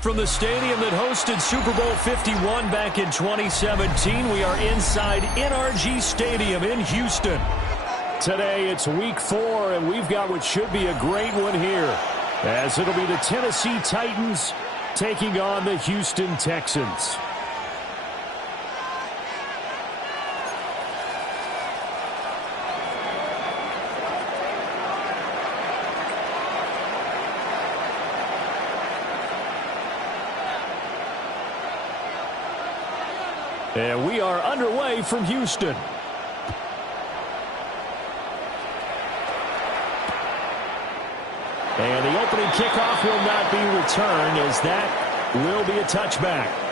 From the stadium that hosted Super Bowl 51 back in 2017, we are inside NRG Stadium in Houston. Today, it's Week 4, and we've got what should be a great one here, as it'll be the Tennessee Titans taking on the Houston Texans. And we are underway from Houston. And the opening kickoff will not be returned, as that will be a touchback.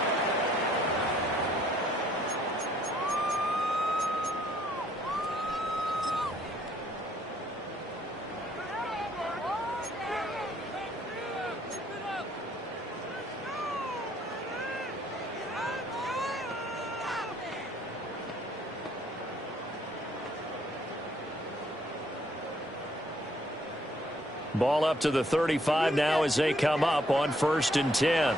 Ball up to the 35 now as they come up on 1st and 10.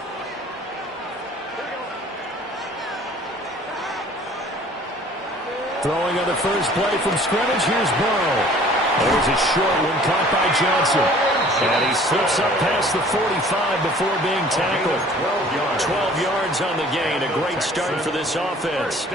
Throwing on the first play from scrimmage. Here's Burrow. There's a short one caught by Johnson. And he slips up past the 45 before being tackled. 12 yards on the gain. A great start for this offense.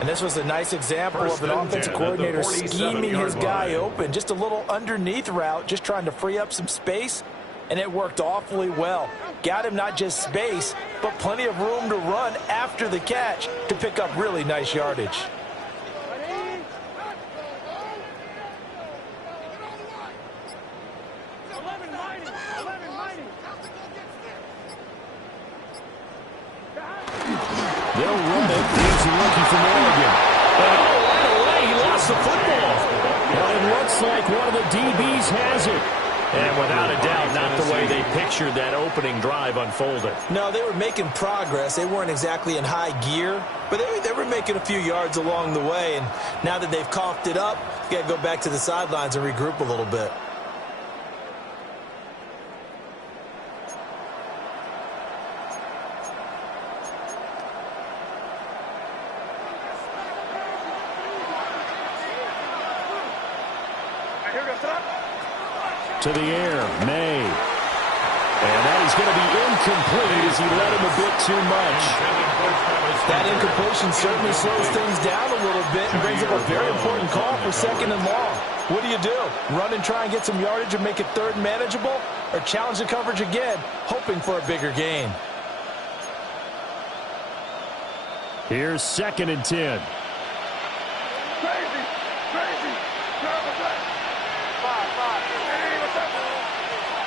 And this was a nice example of an offensive coordinator scheming his guy open. Just a little underneath route, just trying to free up some space, and it worked awfully well. Got him not just space, but plenty of room to run after the catch to pick up really nice yardage. They'll run it. Here's the rookie from Oregon. And right away, he lost the football. But it looks like one of the DBs has it. And without a doubt, not the way they pictured that opening drive unfolded. No, they were making progress. They weren't exactly in high gear, but they were making a few yards along the way. And now that they've coughed it up, you got to go back to the sidelines and regroup a little bit. To the air, May. And that is going to be incomplete as he led him a bit too much. That incompletion certainly slows things down a little bit and brings up a very important call for 2nd and long. What do? Run and try and get some yardage and make it 3rd and manageable? Or challenge the coverage again, hoping for a bigger gain? Here's 2nd and 10.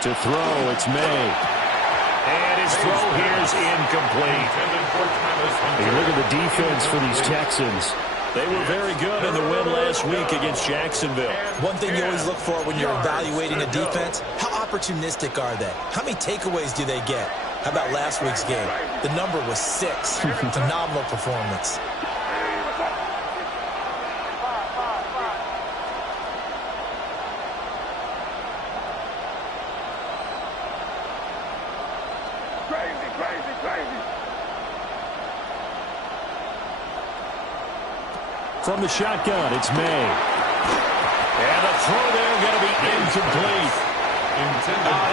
To throw, it's May. And his throw here is incomplete. You look at the defense for these Texans. They were very good in the win last week against Jacksonville. One thing you always look for when you're evaluating a defense, how opportunistic are they? How many takeaways do they get? How about last week's game? The number was 6. Phenomenal performance. From the shotgun, it's May. And the throw there going to be incomplete.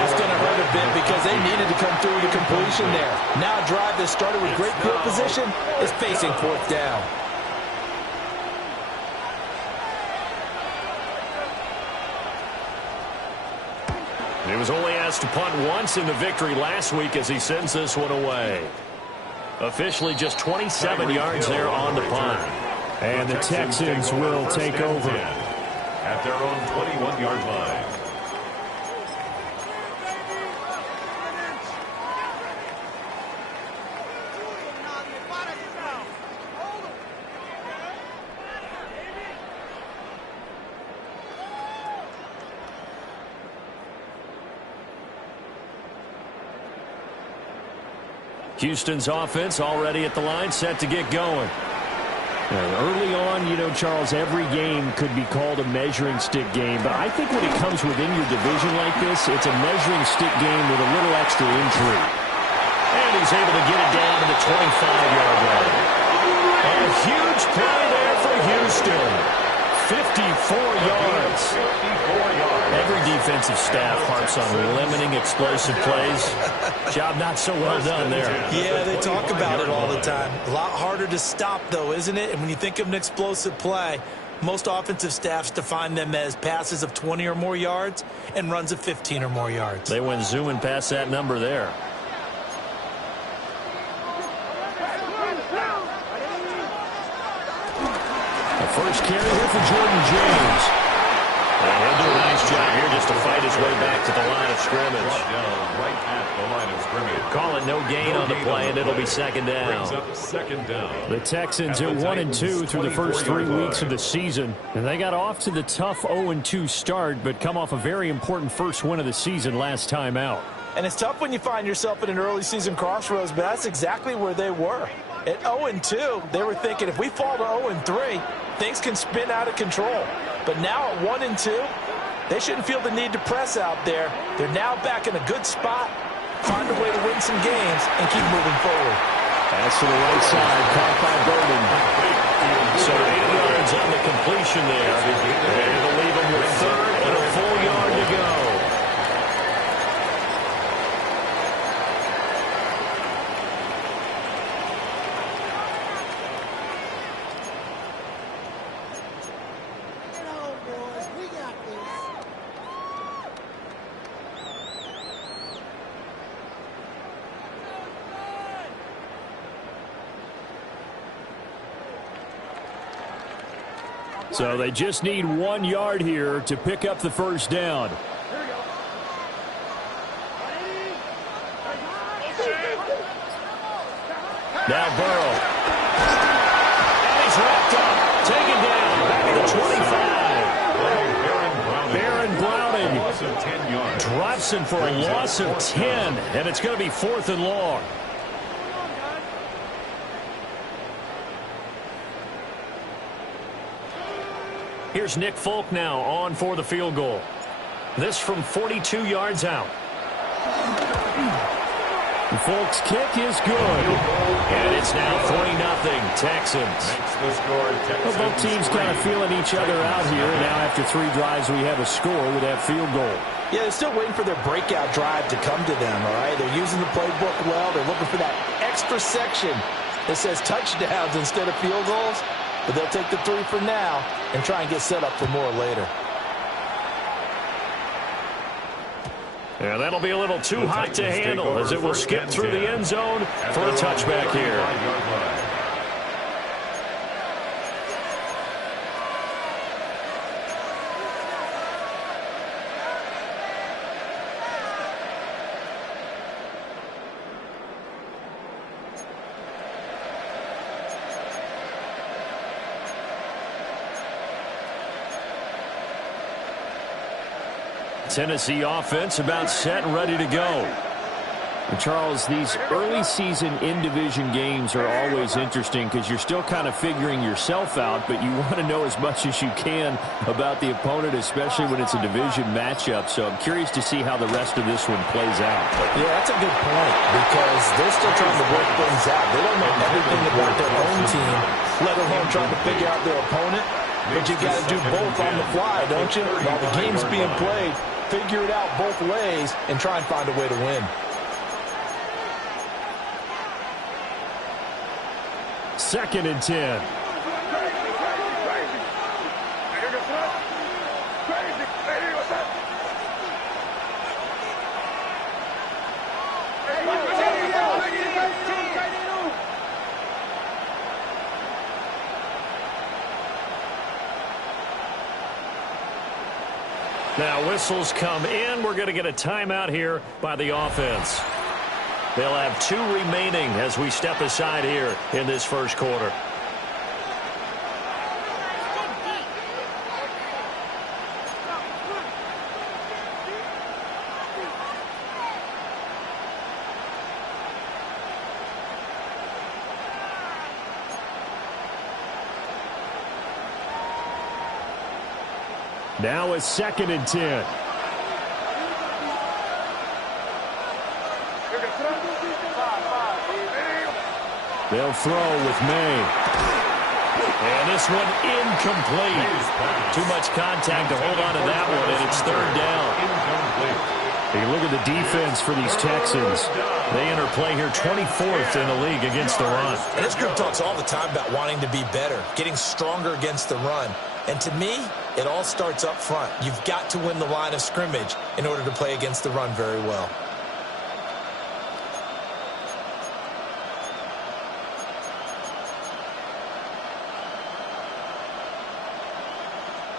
It's going to hurt a bit because they needed to come through the completion there. Now a drive that started with great field position is facing 4th down. He was only asked to punt once in the victory last week as he sends this one away. Officially just 27 yards there on the punt. And the Texans will take over at their own 21-yard line. Houston's offense already at the line, set to get going. Early on, Charles, every game could be called a measuring stick game. But I think when it comes within your division like this, it's a measuring stick game with a little extra intrigue. And he's able to get it down to the 25-yard line. And a huge play there for Houston. 54 yards. Every defensive staff harps on limiting explosive plays. Job not so well done there. Yeah, they talk about it all the time. A lot harder to stop, though, isn't it? And when you think of an explosive play, most offensive staffs define them as passes of 20 or more yards and runs of 15 or more yards. They went zooming past that number there. The first carry here for Jordan James. And he'll do a nice job here just to fight his way back to the line of scrimmage. Right at the line of scrimmage. Call it no gain on the play, and it'll be second down. The Texans at 1-2 through the first 3 weeks of the season. And they got off to the tough 0-2 start, but come off a very important first win of the season last time out. And it's tough when you find yourself in an early season crossroads, but that's exactly where they were. At 0-2, they were thinking if we fall to 0-3, things can spin out of control. But now at 1-2, they shouldn't feel the need to press out there. They're now back in a good spot, find a way to win some games, and keep moving forward. That's to the right side, caught by Bowman. So 8 yards on the completion there. And it'll leave them with third and a full yard to go. So they just need 1 yard here to pick up the first down. Now Burrow. And he's wrapped up. Taken down. Back at the 25. Baron Browning drops him for a loss of 10. And it's going to be 4th and long. Here's Nick Folk now on for the field goal. This from 42 yards out. Folk's kick is good. And it's now 3-0 Texans. Well, both teams kind of feeling each other out here. And now after 3 drives, we have a score with that field goal. Yeah, they're still waiting for their breakout drive to come to them, all right? They're using the playbook well. They're looking for that extra section that says touchdowns instead of field goals. But they'll take the 3 for now and try and get set up for more later. Yeah, that'll be a little too hot to handle as it will skip through the end zone for a touchback here. Tennessee offense about set and ready to go. And Charles, these early season in-division games are always interesting because you're still kind of figuring yourself out, but you want to know as much as you can about the opponent, especially when it's a division matchup. So I'm curious to see how the rest of this one plays out. Yeah, that's a good point because they're still trying to work things out. They don't know everything about their own team, let alone trying to figure out their opponent. But you got to do both on the fly, don't you? While the game's being played, figure it out both ways and try and find a way to win. Second and 10. Now whistles come in. We're going to get a timeout here by the offense. They'll have 2 remaining as we step aside here in this first quarter. Now it's second and 10. They'll throw with May. And this one incomplete. Too much contact to hold on to that one, and it's third down. Hey, look at the defense for these Texans. They enter play here 24th in the league against the run. And this group talks all the time about wanting to be better, getting stronger against the run. And to me, it all starts up front. You've got to win the line of scrimmage in order to play against the run very well.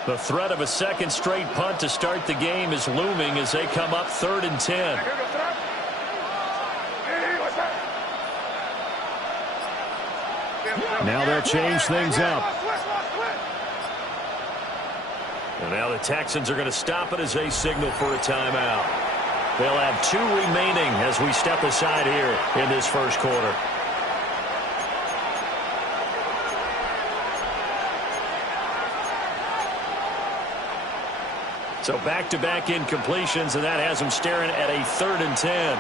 The threat of a second straight punt to start the game is looming as they come up 3rd and 10. Now they'll change things up. And now the Texans are going to stop it as they signal for a timeout. They'll have 2 remaining as we step aside here in this first quarter. So back-to-back incompletions, and that has them staring at a 3rd and 10.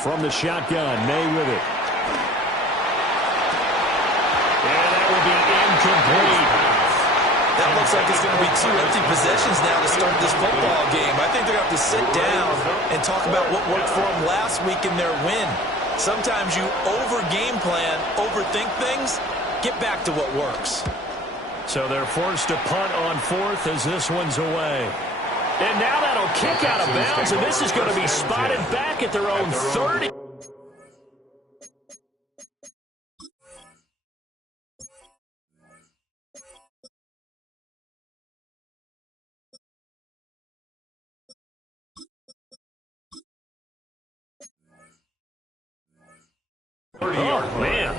From the shotgun, May with it. And that will be incomplete. That looks like it's going to be 2 empty possessions now to start this football game. I think they're going to have to sit down and talk about what worked for them last week in their win. Sometimes you over-game plan, overthink things, get back to what works. So they're forced to punt on 4th as this one's away. And now that'll kick out of bounds, and this is going to be spotted back at their own 30. Oh, man.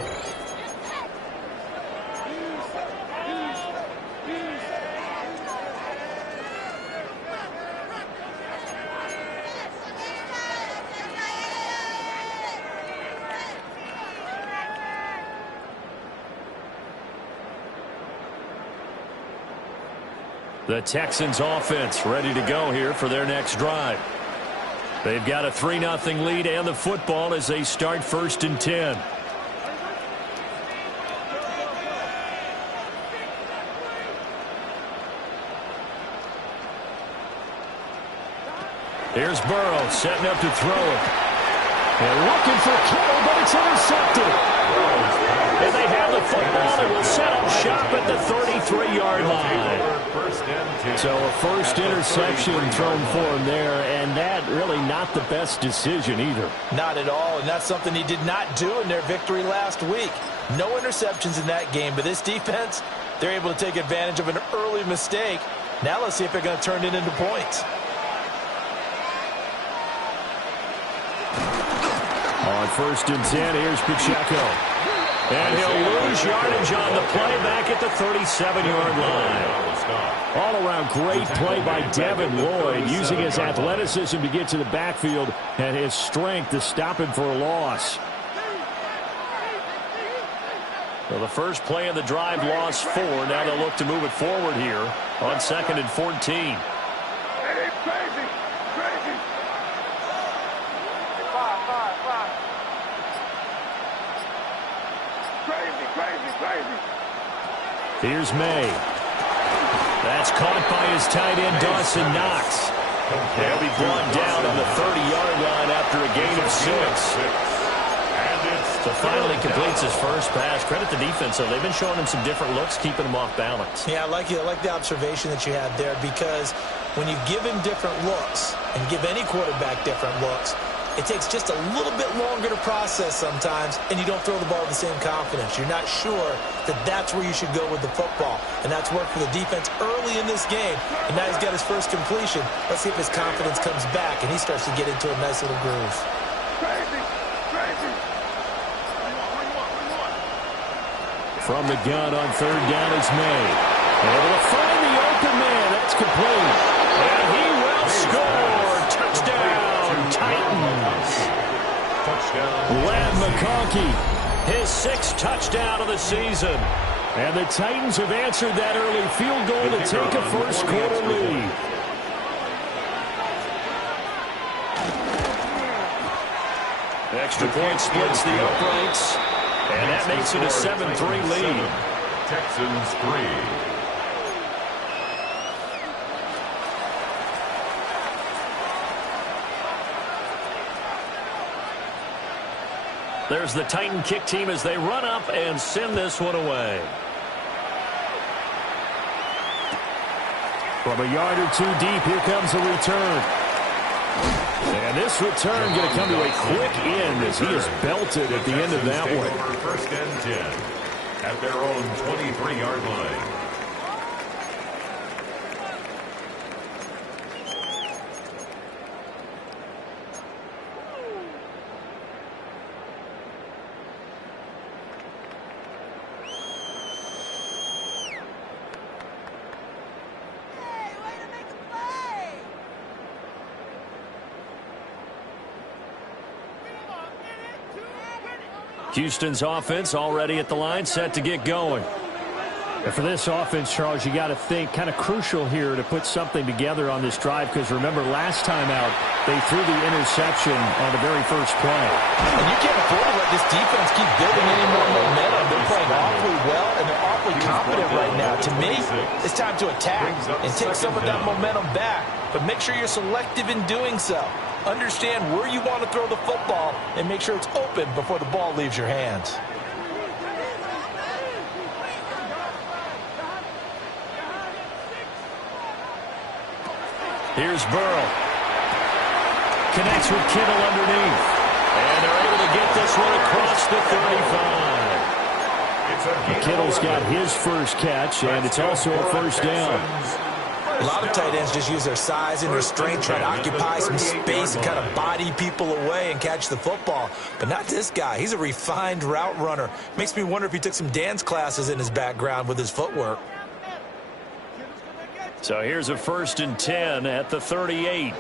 The Texans offense ready to go here for their next drive. They've got a 3-0 lead and the football as they start 1st and 10. Here's Burrow setting up to throw it. And looking for Kittle, but it's intercepted. And they have the football and will set up shop at the 33-yard line. So a first interception thrown for him there, and that really not the best decision either. Not at all, and that's something he did not do in their victory last week. No interceptions in that game, but this defense, they're able to take advantage of an early mistake. Now let's see if they're going to turn it into points. On 1st and 10, here's Pacheco. And he'll lose yardage on the play back at the 37-yard line. All-around great play by Devin Lloyd, using his athleticism to get to the backfield and his strength to stop him for a loss. Well, the first play of the drive lost 4. Now they'll look to move it forward here on 2nd and 14. Here's May. That's caught by his tight end, Dawson Knox. He'll be brought down on the 30-yard line after a gain of 6. So finally completes his first pass. Credit the defense, though. They've been showing him some different looks, keeping him off balance. Yeah, I like the observation that you had there, because when you give him different looks and give any quarterback different looks, it takes just a little bit longer to process sometimes, and you don't throw the ball with the same confidence. You're not sure that that's where you should go with the football, and that's worked for the defense early in this game, and now he's got his first completion. Let's see if his confidence comes back, and he starts to get into a nice little groove. From the gun on 3rd down is May. Able to find the open man. That's complete. And he will score. Touchdown, Titans. Ladd McConkey, his 6th touchdown of the season. And the Titans have answered that early field goal to take a first-quarter lead. Extra point splits the uprights, and that makes it a 7-3 lead. Texans 3. There's the Titan kick team as they run up and send this one away. From a yard or two deep, here comes a return. And this return going to come to a quick end as he is belted at the end of that one. First and 10 at their own 23-yard line. Houston's offense already at the line, set to get going. And for this offense, Charles, you got to think kind of crucial here to put something together on this drive, because remember last time out they threw the interception on the very first play. And you can't afford to let this defense keep building any more momentum. They're playing awfully well, and they're awfully confident right now. To me, it's time to attack and take some of that momentum back, but make sure you're selective in doing so. Understand where you want to throw the football and make sure it's open before the ball leaves your hands. Here's Burrow. Connects with Kittle underneath. And they're able to get this one across the 35. Kittle's got his first catch, and it's also a first down. A lot of tight ends just use their size and their strength, try to occupy some space and kind of body people away and catch the football. But not this guy. He's a refined route runner. Makes me wonder if he took some dance classes in his background with his footwork. So here's a 1st and 10 at the 38.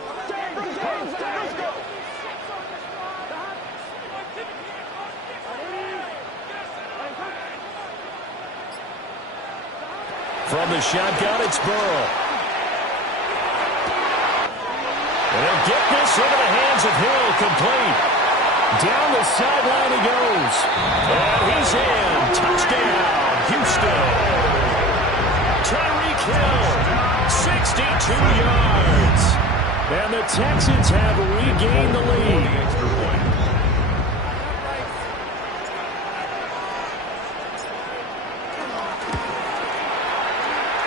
From the shotgun, it's Burrow. And they'll get this into the hands of Hill, complete. Down the sideline he goes. And he's in. Touchdown, Houston. Tyreek Hill, 62 yards. And the Texans have regained the lead.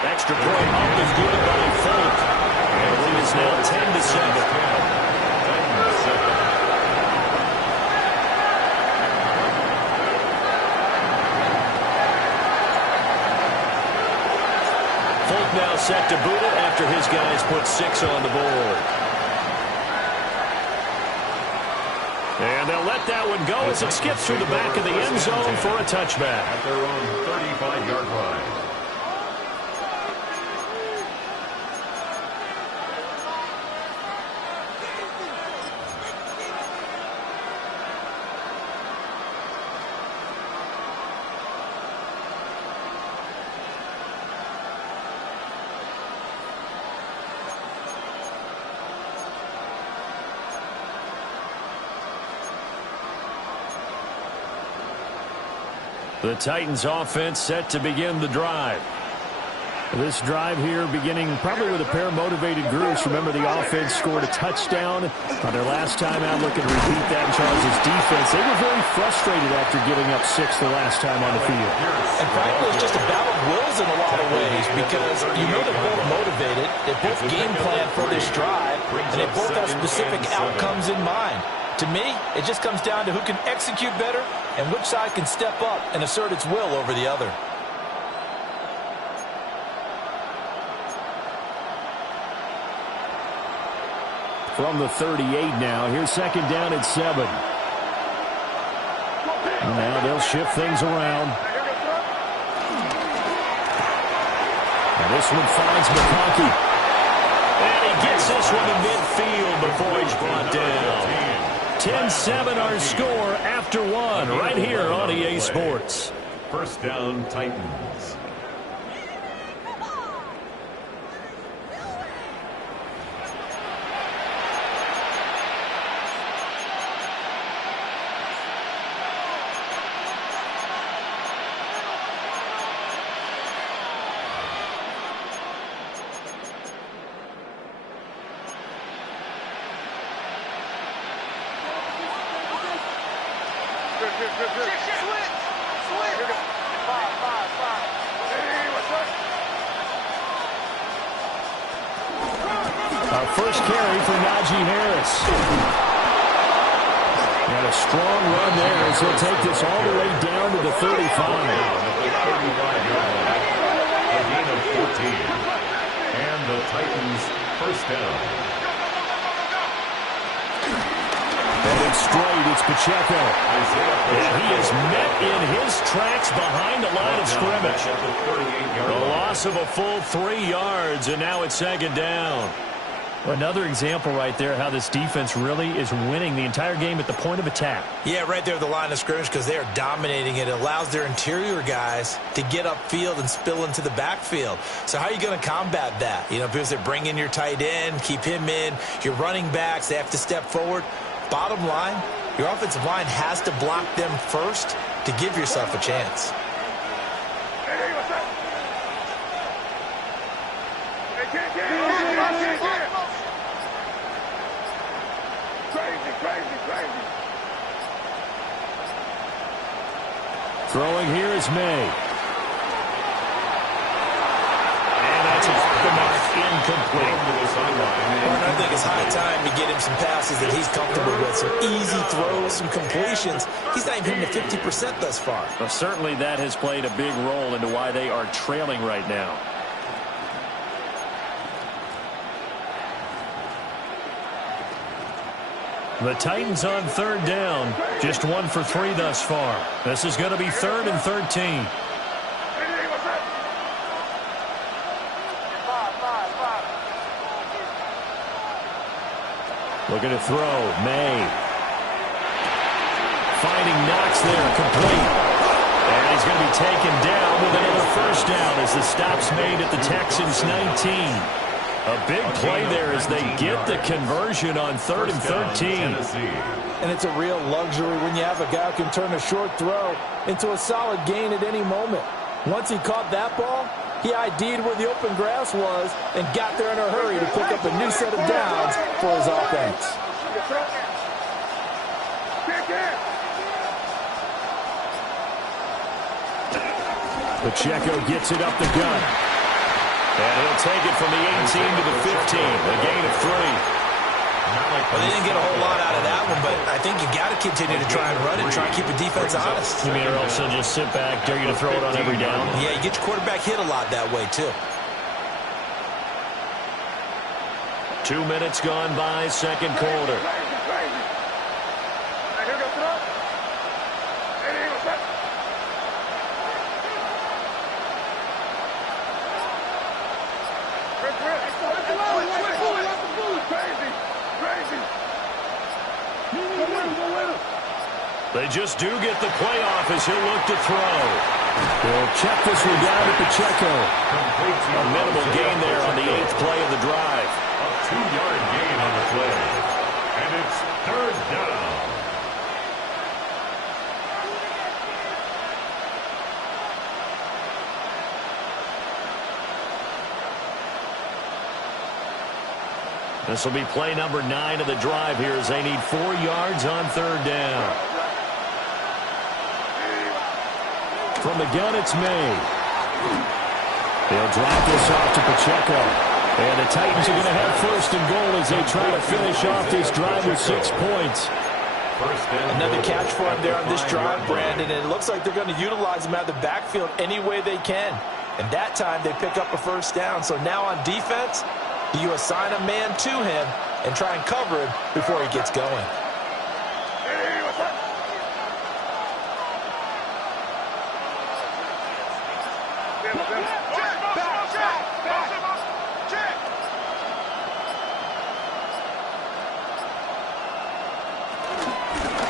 Extra point up is good by Folk. And the lead is now 10-7. Folk now set to boot it after his guys put 6 on the board. And they'll let that one go as it skips through the back of the end zone for a touchback. At their own 35-yard line. The Titans offense set to begin the drive. This drive here beginning probably with a pair of motivated groups. Remember, the offense scored a touchdown on their last time out. Looking to repeat that in Charles' defense. They were very frustrated after giving up 6 the last time on the field. And frankly, it's just a battle of wills in a lot of ways, because you know they're both motivated. They both game plan for this drive, and they both have specific outcomes in mind. To me, it just comes down to who can execute better and which side can step up and assert its will over the other. From the 38 now, here's 2nd down and 7. And now they'll shift things around. And this one finds McConkey. And he gets this one to midfield before he's brought down. 10-7 our score after 1 right here on EA Sports. First down, Titans. First carry for Najee Harris. And a strong run there as he'll take this all the way down to the 35. A gain of 14. And the Titans first down. And straight, it's Pacheco. And he is met in his tracks behind the line of scrimmage. The loss of a full 3 yards, and now it's second down. Another example right there how this defense really is winning the entire game at the point of attack. Yeah, right there at the line of scrimmage because they are dominating it. It allows their interior guys to get upfield and spill into the backfield. So how are you going to combat that? You know, because they bring in your tight end, keep him in, your running backs, they have to step forward. Bottom line, your offensive line has to block them first to give yourself a chance. Throwing here is May. And that's off the mark, incomplete. Well, I think it's high time to get him some passes that he's comfortable with. Some easy throws, some completions. He's not even hitting the 50% thus far. Well, certainly that has played a big role into why they are trailing right now. The Titans on third down. Just 1 for 3 thus far. This is going to be 3rd and 13. Looking to throw. May. Finding Knox there. Complete. And he's going to be taken down with another first down as the stop's made at the Texans' 19. A big play there as they get the conversion on 3rd and 13. And it's a real luxury when you have a guy who can turn a short throw into a solid gain at any moment. Once he caught that ball, he ID'd where the open grass was and got there in a hurry to pick up a new set of downs for his offense. Pacheco gets it up the gut. And he'll take it from the 18 to the 15. A gain of 3. Well, they didn't get a whole lot out of that one, but I think you got to continue to try and run it and try and keep the defense honest. You mean or else they'll just sit back, dare you to throw it on every down? Yeah, you get your quarterback hit a lot that way, too. 2 minutes gone by, second quarter. They just do get the playoff as he'll look to throw. They'll check this one down to Pacheco. A minimal gain there on the 8th play of the drive. A 2-yard gain on the play. And it's 3rd down. This will be play number 9 of the drive here as they need 4 yards on 3rd down. From the gun, it's May. They'll drop this off to Pacheco. And the Titans are going to have 1st and goal as they try to finish off this drive with 6 points. Another catch for him there on this drive, Brandon, and it looks like they're going to utilize him out of the backfield any way they can. And that time they pick up a 1st down. So now on defense, do you assign a man to him and try and cover him before he gets going?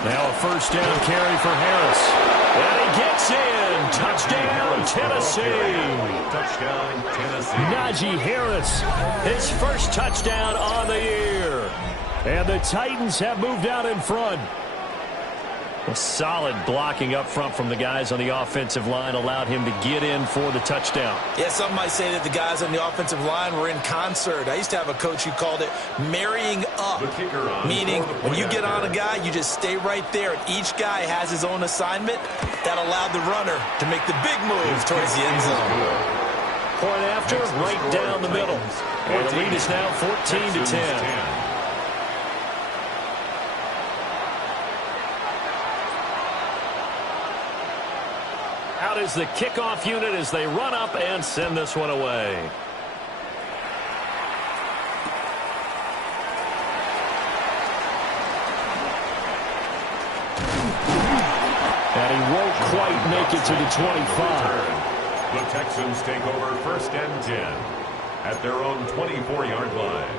Now A first down carry for Harris. And he gets in. Touchdown, Tennessee. Touchdown, Tennessee. Najee Harris, his first touchdown on the year. And the Titans have moved out in front. A solid blocking up front from the guys on the offensive line allowed him to get in for the touchdown. Yeah, some might say that the guys on the offensive line were in concert. I used to have a coach who called it marrying up, meaning when you get on a guy, you just stay right there. And each guy has his own assignment. That allowed the runner to make the big move towards the end zone. Point after, right down the middle. And the lead is now 14-10. Out is the kickoff unit as they run up and send this one away. And he won't quite make it to the 25. The Texans take over 1st and 10 at their own 24-yard line.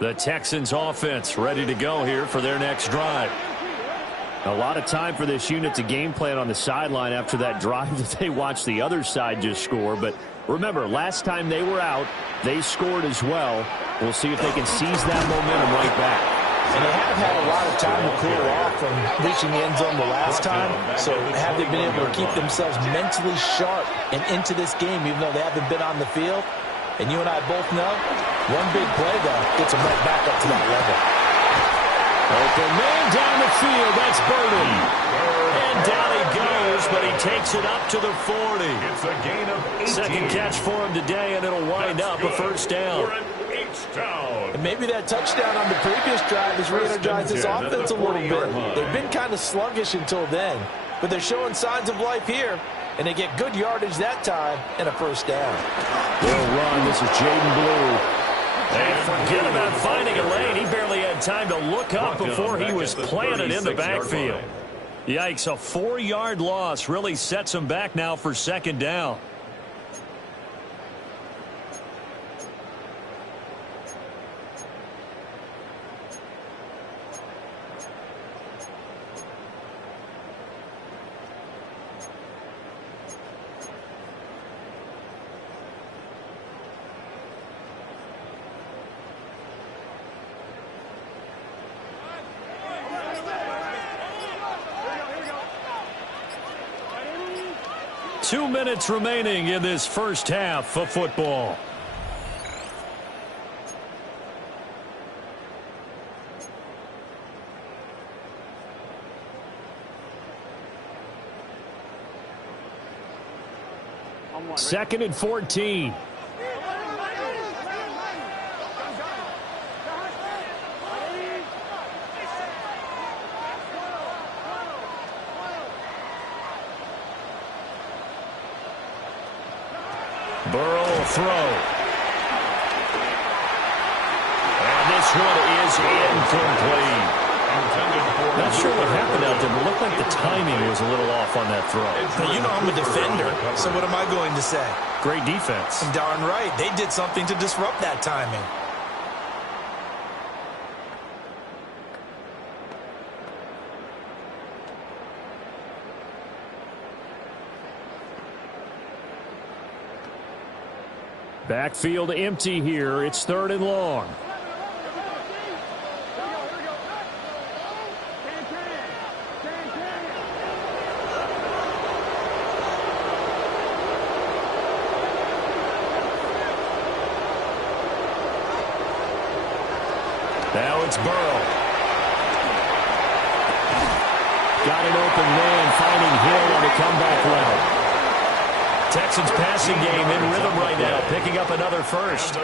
The Texans offense ready to go here for their next drive. A lot of time for this unit to game plan on the sideline after that drive that they watched the other side just score. But remember, last time they were out, they scored as well. We'll see if they can seize that momentum right back. And they have had a lot of time to cool off from reaching the end zone the last time. So have they been able to keep themselves mentally sharp and into this game, even though they haven't been on the field? And you and I both know, one big play, though, gets them right back up to that level. Open man down the field. That's Burden. And down he goes, but he takes it up to the 40. It's a gain of 18. Second catch for him today, and it'll wind up a first down. For an H-down. And maybe that touchdown on the previous drive has re-energized this offense a little bit. They've been kind of sluggish until then, but they're showing signs of life here. And they get good yardage that time and a first down. Well run. This is Jaden Blue. And forget about finding a lane. He barely had time to look up before he was planted in the backfield. Yikes, a 4-yard loss really sets him back now for second down. Two minutes remaining in this first half of football. Second and 14. Burrow will throw. And this one is incomplete. Not sure what happened out there, but it looked like the timing was a little off on that throw. Now, you know I'm a defender, so what am I going to say? Great defense. Darn right. They did something to disrupt that timing. Backfield empty here. It's third and long. Now it's Burrow. Got an open man, finding Hill on the comeback route. Texans passing game in rhythm right now, picking up another first.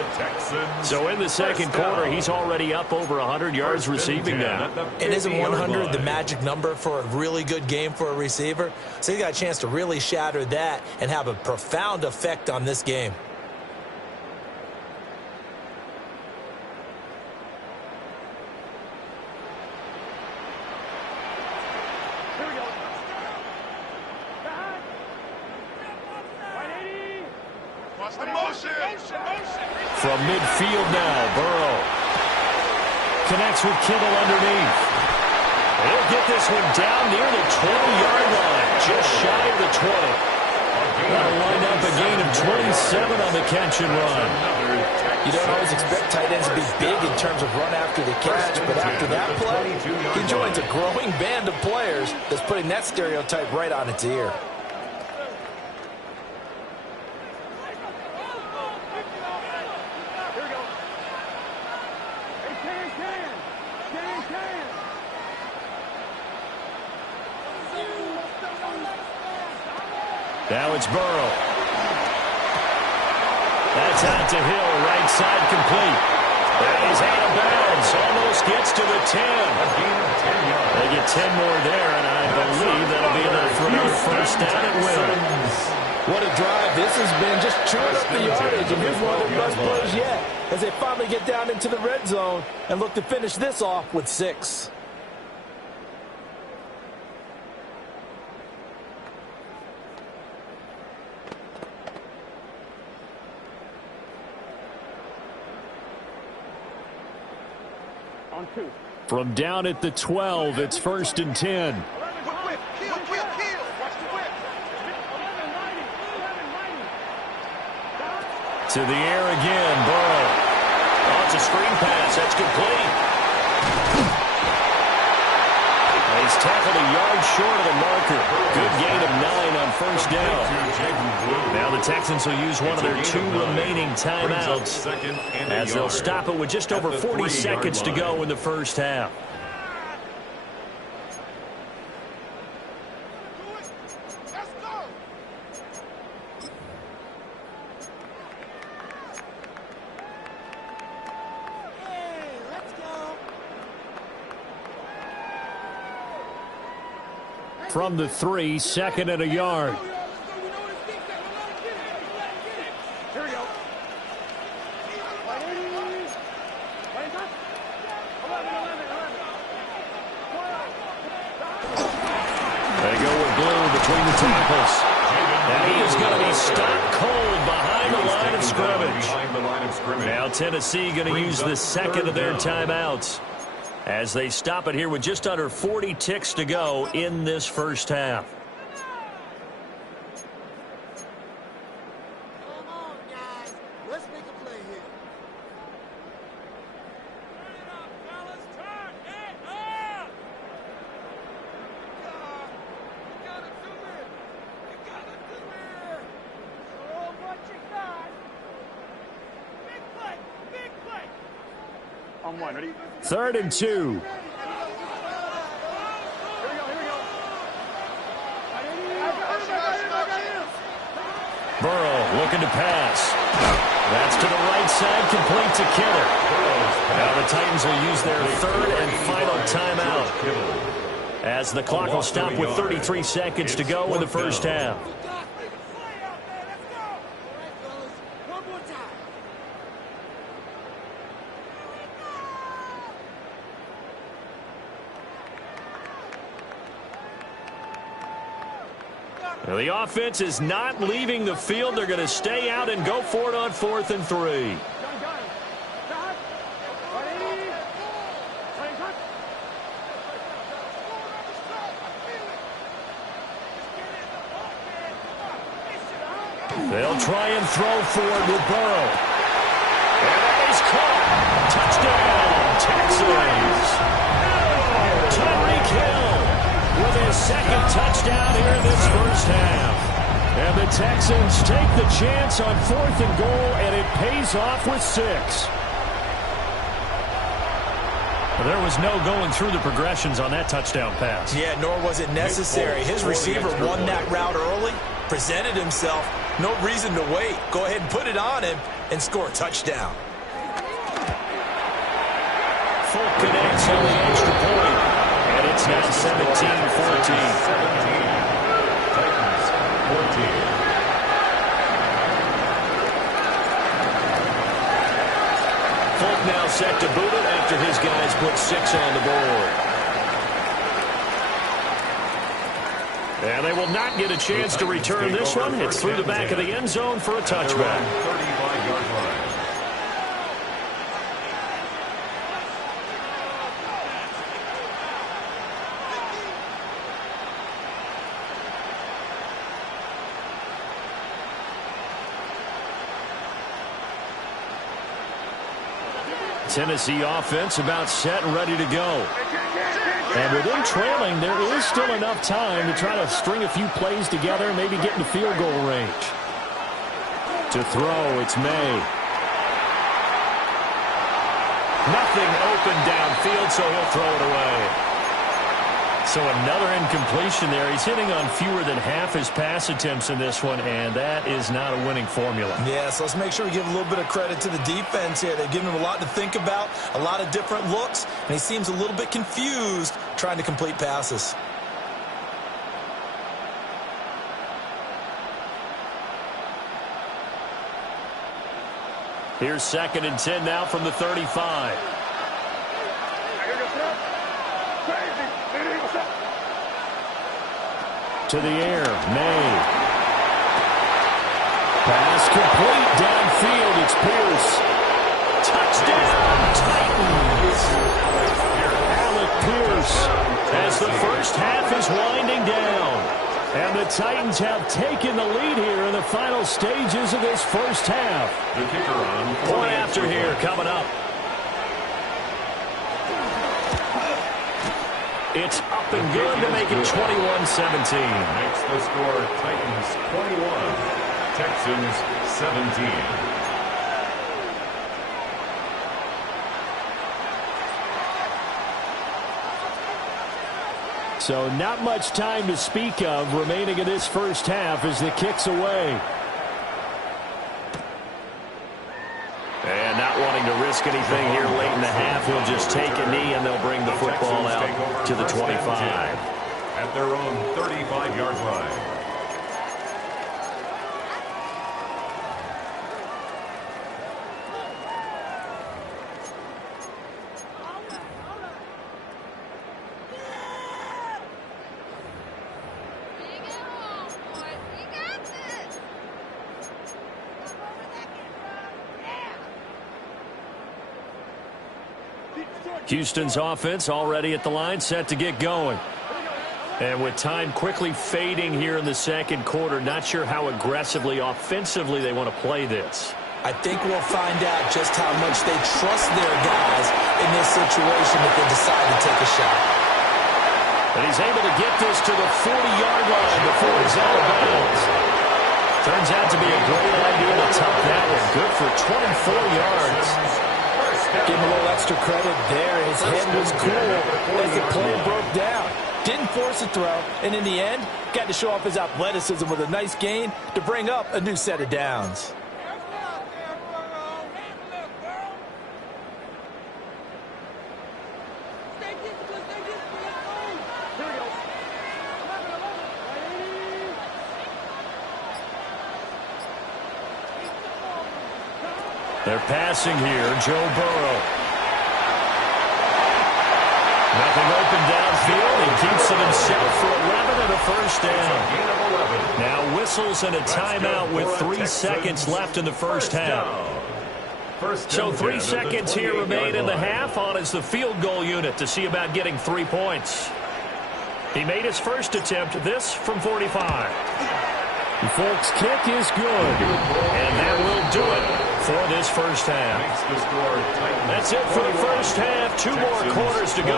So in the second quarter, he's already up over 100 yards receiving now. And isn't 100 the magic number for a really good game for a receiver? So he got a chance to really shatter that and have a profound effect on this game. From midfield now, Burrow connects with Kittle underneath. He'll get this one down near the 20-yard line, just shy of the 20. That'll wind up a gain of 27 on the catch and run. You don't always expect tight ends to be big in terms of run after the catch, but after that play, he joins a growing band of players that's putting that stereotype right on its ear. Now it's Burrow. That's out to Hill, right side complete. And he's out of bounds, almost gets to the 10. They get 10 more there, and I believe that'll be enough for another first down at will. What a drive. This has been just chewing up the yardage, and here's one of their best plays yet as they finally get down into the red zone and look to finish this off with 6. From down at the 12, it's 1st and 10. To the air again, Burrow. Oh, it's a screen pass. That's complete. He's tackled a yard short of the marker. Good gain of 9 on first down. Now the Texans will use one of their 2 remaining timeouts as they'll stop it with just over 40 seconds to go in the first half. From the 3, 2nd and a yard. They go with Blue between the tackles. And he is going to be stopped cold behind the line of scrimmage. Now Tennessee going to use the 2nd of their timeouts as they stop it here with just under 40 ticks to go in this first half. Come on, guys. Let's make a play here. Turn it up, fellas. Turn it up. You gotta do it. You gotta do it. Show what you got. Big play. Big play. On 1, ready? 3rd and 2. Here we go. Burrow looking to pass. That's to the right side, complete to Kittle. Now the Titans will use their 3rd and final timeout as the clock will stop with 33 seconds to go in the first half. Now the offense is not leaving the field. They're going to stay out and go for it on 4th and 3. They'll try and throw forward with Burrow. And he's caught. Touchdown, Texans. Tyreek Hill with his 2nd touchdown here in this first half. And the Texans take the chance on 4th and goal, and it pays off with 6. There was no going through the progressions on that touchdown pass. Yeah, nor was it necessary. His receiver won that route early, presented himself. No reason to wait. Go ahead and put it on him and score a touchdown. Folk connects on the extra point. And it's now 17-14. Folk now set to boot it after his guys put 6 on the board. And they will not get a chance to return this one. It's through the back of the end zone for a touchback. 35-yard line. Tennessee offense about set and ready to go. And with them trailing, there is still enough time to try to string a few plays together and maybe get into field goal range. To throw, it's May. Nothing open downfield, so he'll throw it away. So another incompletion there. He's hitting on fewer than half his pass attempts in this one, and that is not a winning formula. Yeah, so let's make sure we give a little bit of credit to the defense here. They've given him a lot to think about, a lot of different looks, and he seems a little bit confused trying to complete passes. Here's 2nd and 10 now from the 35. To the air, May. Pass complete downfield. It's Pierce. Touchdown, Titans. Alec Pierce as the first half is winding down. And the Titans have taken the lead here in the final stages of this first half. The kicker on. Point after here coming up. It's up and good to make it 21-17. Makes the score Titans 21, Texans 17. So not much time to speak of remaining in this first half as the kick's away. And not wanting to risk anything here late in the half, he'll just take a knee and they'll bring the football out to the 25. At their own 35-yard line. Houston's offense already at the line, set to get going. And with time quickly fading here in the second quarter, not sure how aggressively, offensively they want to play this. I think we'll find out just how much they trust their guys in this situation if they decide to take a shot. And he's able to get this to the 40-yard line before he's out of bounds. Turns out to be a great idea to tuck that one. Good for 24 yards. Give him a little extra credit there. His head was cool as the play broke down. Didn't force a throw, and in the end, got to show off his athleticism with a nice gain to bring up a new set of downs. They're passing here, Joe Burrow. Nothing open downfield. He keeps it himself for 11 and a first down. Now whistles and a timeout with 3 seconds left in the first half. So 3 seconds here remain in the half. On is the field goal unit to see about getting 3 points. He made his first attempt, this from 45. The Folks' kick is good. And that will do it for this first half. That's it for the first half. 2 more quarters to go.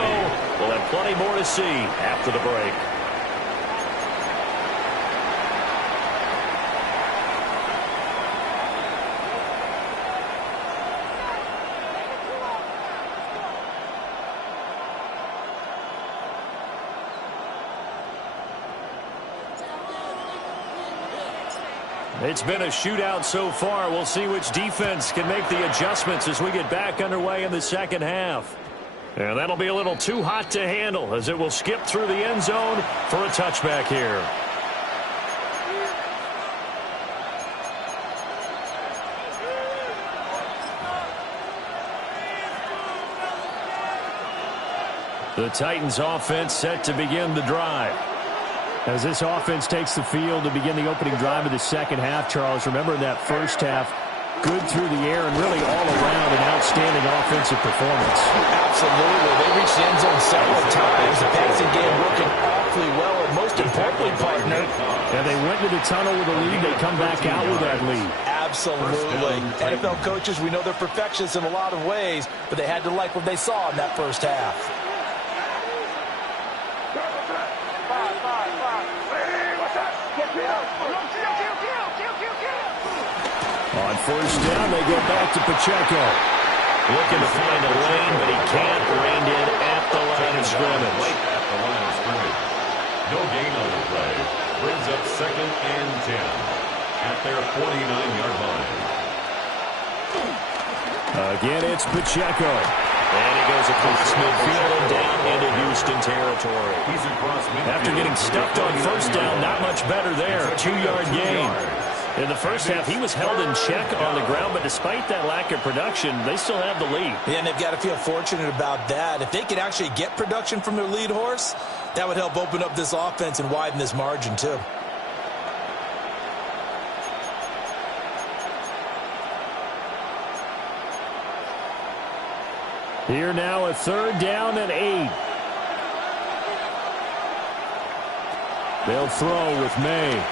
We'll have plenty more to see after the break. It's been a shootout so far. We'll see which defense can make the adjustments as we get back underway in the second half. And that'll be a little too hot to handle as it will skip through the end zone for a touchback here. The Titans offense set to begin the drive. As this offense takes the field to begin the opening drive of the second half, Charles, remember in that first half, good through the air and really all around an outstanding offensive performance. Absolutely. They reached the end zone several times. The passing game working awfully well, and most importantly, partner. And they went to the tunnel with a lead. They come back out with that lead. Absolutely. NFL coaches, we know they're perfectionists in a lot of ways, but they had to like what they saw in that first half. On first down, they go back to Pacheco. Looking to find a lane, but he can't. Reined in at the line of scrimmage. At the line of scrimmage. No gain on the play. Brings up 2nd and 10 at their 49-yard line. Again, it's Pacheco. And he goes across midfield and down into Houston territory. He's across midfield. After getting stuffed on first down, not much better there. 2-yard gain. In the first half, he was held in check on the ground, but despite that lack of production, they still have the lead. Yeah, and they've got to feel fortunate about that. If they could actually get production from their lead horse, that would help open up this offense and widen this margin, too. Here now, a 3rd down and 8. They'll throw with May.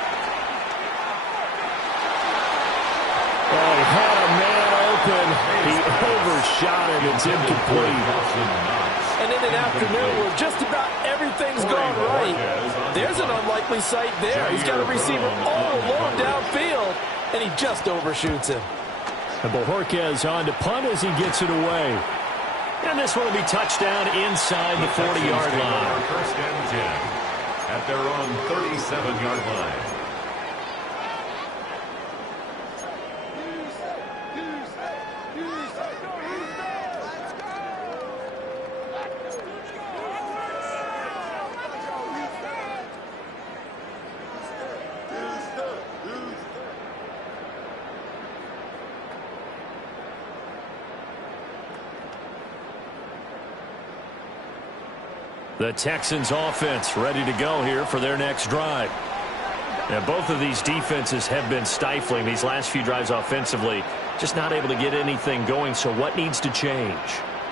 Oh, he had a man open. He overshot it. It's incomplete. And in an afternoon where just about everything's gone right, there's an unlikely sight there. He's got a receiver all alone downfield, and he just overshoots him. And Bojorquez on to punt as he gets it away. And this one will be touchdown inside the 40-yard line. 1st and 10 at their own 37-yard line. The Texans offense ready to go here for their next drive. Now, both of these defenses have been stifling these last few drives offensively. Just not able to get anything going, so what needs to change?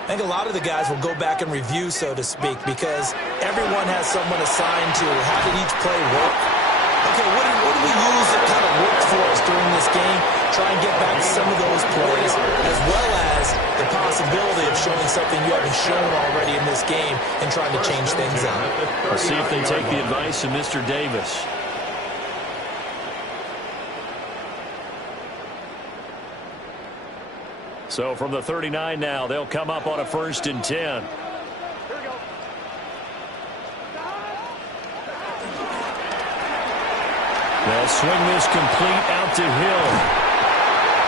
I think a lot of the guys will go back and review, so to speak, because everyone has someone assigned to how did each play work. Okay, what did we use that kind of worked for us during this game? Try and get back some of those plays, as well as the possibility of showing something you haven't shown already in this game and trying to change things up. Let's see if they take the advice of Mr. Davis. So from the 39 now, they'll come up on a 1st and 10. They'll swing this complete out to Hill.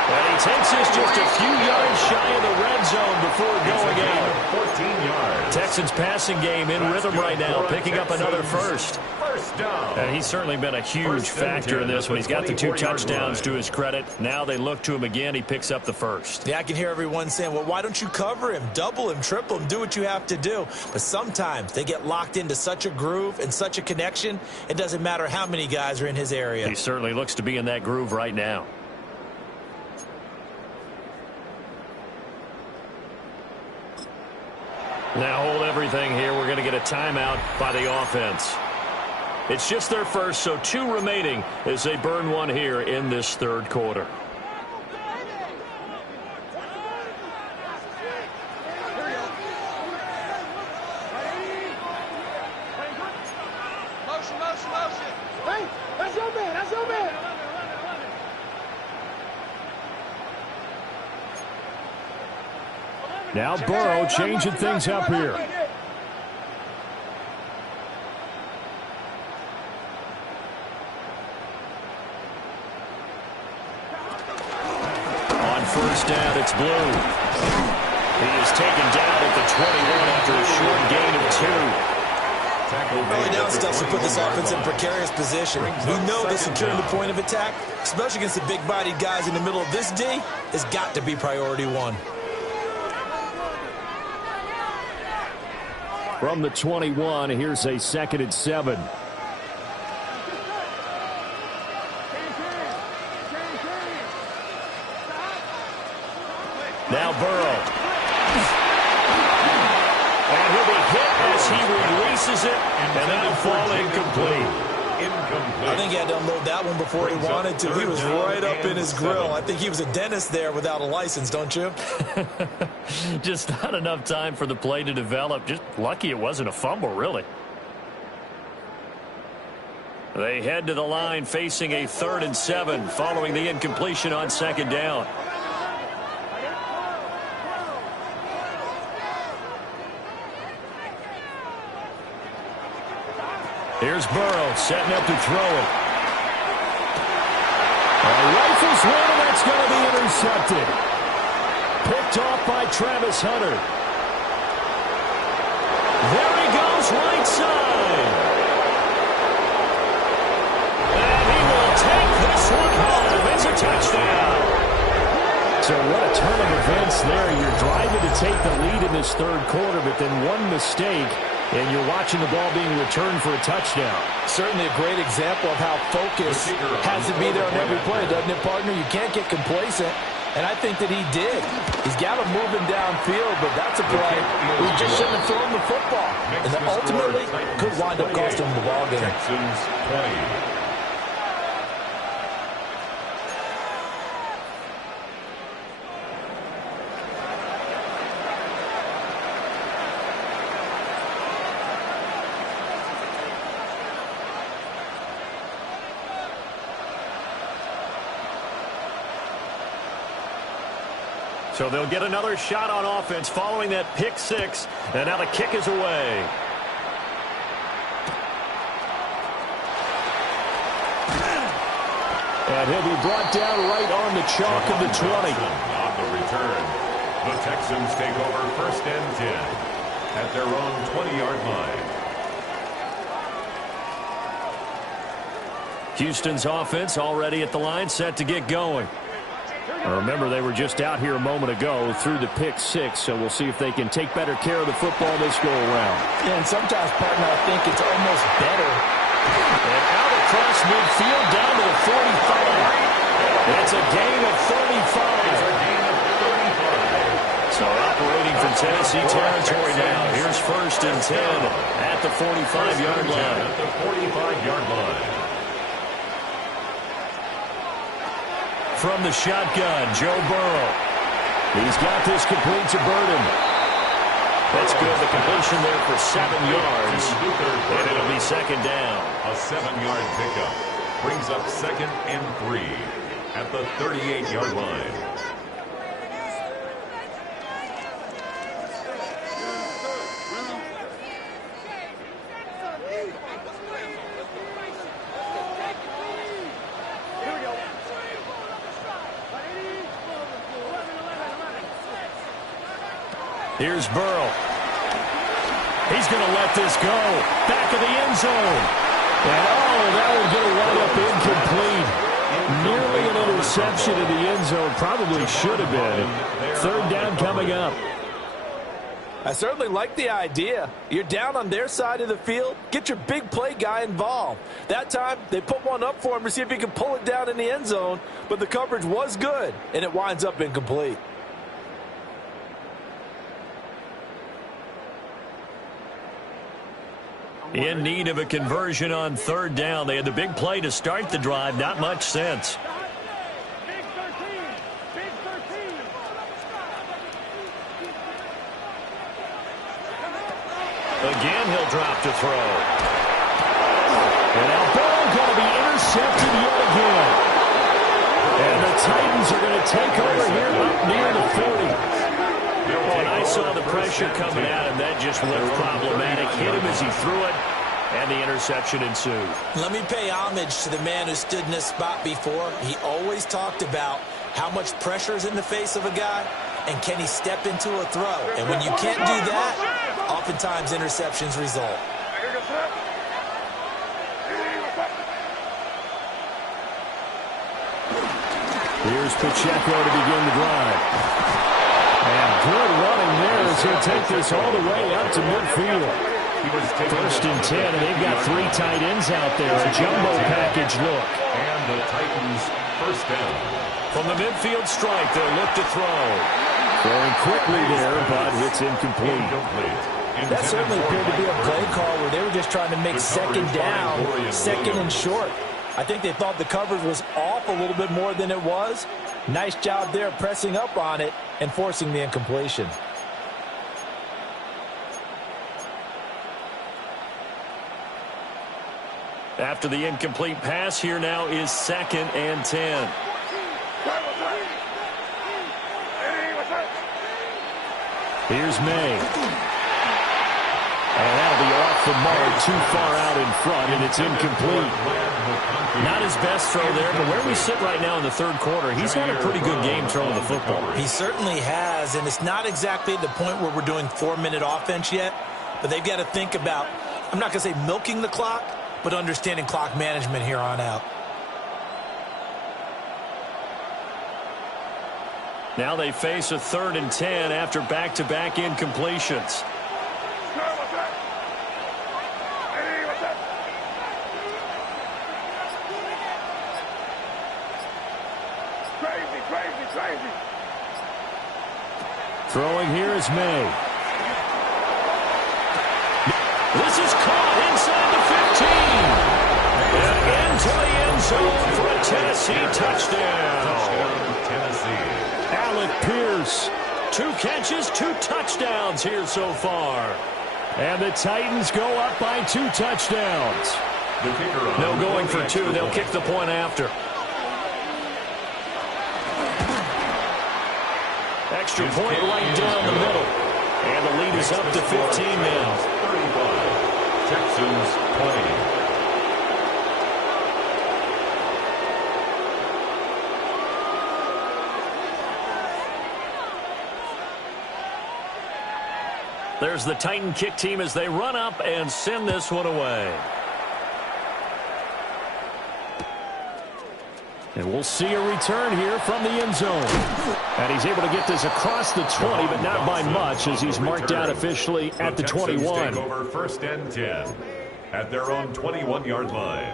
And he takes this just a few yards shy of the red zone before going in. 14 yards. Texans passing game in rhythm right now, picking up another first. First down. And he's certainly been a huge factor in this one. He's got the 2 touchdowns to his credit. Now they look to him again. He picks up the first. Yeah, I can hear everyone saying, well, why don't you cover him, double him, triple him, do what you have to do. But sometimes they get locked into such a groove and such a connection, it doesn't matter how many guys are in his area. He certainly looks to be in that groove right now. Now hold everything here. We're going to get a timeout by the offense. It's just their first, so 2 remaining as they burn one here in this 3rd quarter. Motion. Hey, that's your man. Now Burrow changing things up here. On first down, it's Blue. He is taken down at the 21 after a short gain of 2. Early down stuff to put this offense in a precarious position. We know that securing the point of attack, especially against the big-bodied guys in the middle of this D, has got to be priority 1. From the 21, here's a 2nd and 7. Now Burrow. And he'll be hit as he releases it, and that'll fall incomplete. I think he had to unload that one before he wanted to. He was right up in his grill. I think he was a dentist there without a license, don't you? Just not enough time for the play to develop. Just lucky it wasn't a fumble, really. They head to the line facing a 3rd and 7 following the incompletion on 2nd down. Here's Burrow setting up to throw it. Rifles one, and that's going to be intercepted. Picked off by Travis Hunter. There he goes, right side. And he will take this one home. It's a touchdown. So what a turn of events there. You're driving to take the lead in this 3rd quarter, but then one mistake, and you're watching the ball being returned for a touchdown. Certainly a great example of how focus has to be there on every play, doesn't it, partner? You can't get complacent, and I think that he did. He's got him moving downfield, but that's a play he just shouldn't have thrown the football. And that ultimately could wind up costing him the ball game. Texans 20. So they'll get another shot on offense following that pick 6. And now the kick is away. And he'll be brought down right on the chalk of the 20. On the return, the Texans take over 1st and 10 at their own 20-yard line. Houston's offense already at the line, set to get going. Remember, they were just out here a moment ago through the pick 6, so we'll see if they can take better care of the football this go-around. Yeah, and sometimes, partner, I think it's almost better. And out across midfield, down to the 45. That's a gain of 35. So operating from Tennessee territory now. Here's 1st and 10 at the 45-yard line. At the 45-yard line. From the shotgun, Joe Burrow. He's got this complete to Burden. That's good. The completion there for 7 yards. And it'll be 2nd down. A 7-yard pickup brings up 2nd and 3 at the 38-yard line. Here's Burrow. He's going to let this go. Back of the end zone. And that one's going to wind up incomplete. Nearly an interception in the end zone. Probably should have been. 3rd down coming up. I certainly like the idea. You're down on their side of the field. Get your big play guy involved. That time, they put one up for him to see if he can pull it down in the end zone. But the coverage was good, and it winds up incomplete. In need of a conversion on 3rd down. They had the big play to start the drive. Not much sense. Again, he'll drop to throw. And now ball going to be intercepted yet again. And the Titans are going to take over here up near the 40. And I saw the pressure coming at him. That just looked problematic. Hit him as he threw it, and the interception ensued. Let me pay homage to the man who stood in this spot before. He always talked about how much pressure is in the face of a guy, and can he step into a throw. And when you can't do that, oftentimes interceptions result. Here's Pacheco to begin the drive. And good running there as he'll take this all the way up to midfield. 1st and 10, and they've got 3 tight ends out there. A jumbo package look. And the Titans 1st down. From the midfield stripe, they'll look to throw. Throwing quickly there, but it's incomplete. That certainly appeared to be a play call where they were just trying to make second down, second and short. I think they thought the coverage was off a little bit more than it was. Nice job there pressing up on it and forcing the incompletion. After the incomplete pass, here now is 2nd and 10. Here's May. And that'll be off the mark, too far out in front, and it's incomplete. Not his best throw there, but where we sit right now in the third quarter, he's had a pretty good game throwing the football. He certainly has, and it's not exactly at the point where we're doing 4-minute offense yet, but they've got to think about, I'm not going to say milking the clock, but understanding clock management here on out. Now they face a 3rd and 10 after back-to-back incompletions. Crazy. Throwing here is May. This is caught inside the 15. And into the end zone for a Tennessee touchdown. Tennessee. Alec Pierce. 2 catches, 2 touchdowns here so far. And the Titans go up by 2 touchdowns. No going for 2. They'll kick the point after. Extra point right down the middle. And the lead is up to 15 now. 35. Texans 20. There's the Titan kick team as they run up and send this one away. And we'll see a return here from the end zone. And he's able to get this across the 20, but not by much as he's marked out officially at the 21. Take over 1st and 10 at their own 21-yard line.